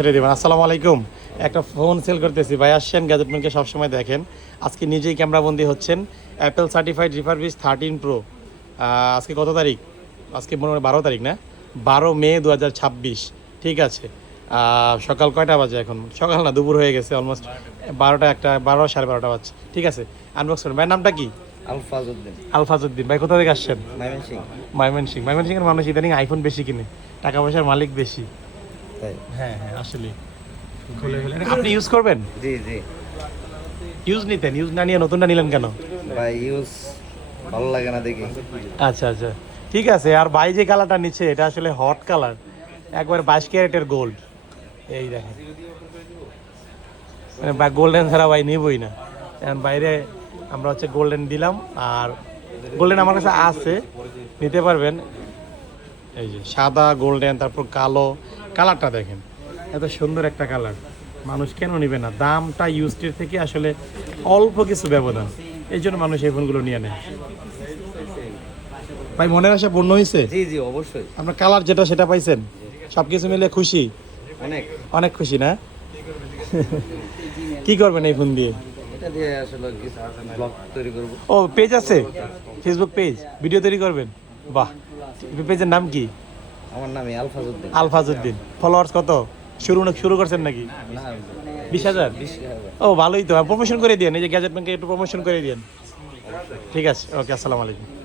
আসসালামু আলাইকুম। একটা ফোন সেল করতেছি ভাই, আসছেন গ্যাজেটম্যানকে সবসময় দেখেন। আজকে নিজেই ক্যামেরাবন্দি হচ্ছেন। Apple certified refurbish 13 pro. আজকে কত তারিখ? আজকে মনে হয় 12 তারিখ না, 12 মে 2026। ঠিক আছে। সকাল কয়টা বাজে এখন? সকাল না, দুপুর হয়ে গেছে অলমোস্ট। 12টা, একটা 12 সাড়ে 12টা বাজছে। ঠিক আছে, আনবক্স করেন। ভাইয়ের নামটা কি? আলফাজউদ্দিন। আলফাজউদ্দিন ভাই, কোথা থেকে আসছেন? ময়মনসিংহ। ময়মনসিংহের মানুষ ইদানিং আইফোন বেশি কিনে, টাকা পয়সার মালিক বেশি। তাই? হ্যাঁ হ্যাঁ, আসলে খুলে ফেলে। আপনি ইউজ করবেন? জি জি। ইউজ নিতেন, ইউজ না নিয়ে নতুনটা নিলেন কেন? ভাই ইউজ ভালো লাগে না দেখি। আচ্ছা আচ্ছা, ঠিক আছে। আর ভাই যে কালারটা নিচ্ছে এটা আসলে হট কালার, একবার 22 ক্যারেটের গোল্ড। এই দেখেন, মানে গোল্ডেন ছাড়া ভাই নিবই না। এখন বাইরে আমরা হচ্ছে গোল্ডেন দিলাম, আর গোল্ডেন আমার কাছে আছে, নিতে পারবেন। এই যে সাদা গোল্ডেন, তারপর কালো। কালারটা দেখেন, এত সুন্দর একটা কালার, মানুষ কেন নেবে না? দামটা ইউজডের থেকে আসলে অল্প কিছু ব্যবধান, এই জন্য মানুষ এই ফোনগুলো নিয়ে নেয়। ভাই মনের আশা পূর্ণ হয়েছে? জি জি অবশ্যই। আপনার কালার যেটা সেটা পাইছেন, সব কিছু মিলে খুশি? অনেক অনেক খুশি না? কি করবেন এই ফোন দিয়ে? এটা দিয়ে আসলে কিছু ব্লগ তৈরি করব। ও, পেজ আছে, ফেসবুক পেজ, ভিডিও তৈরি করবেন? বাহ। পেজের নাম কি? আমার নামই আলফাজউদ্দিন। আলফাজউদ্দিন। ফলোয়ার্স কত? শুরু করছেন নাকি? না 20,000? 20,000। ও ভালোই তো, প্রমোশন করে দিন, এই যে গ্যাজেট ব্যাংকে একটু প্রমোশন করে দিন। ঠিক আছে, ওকে, আসসালামু আলাইকুম।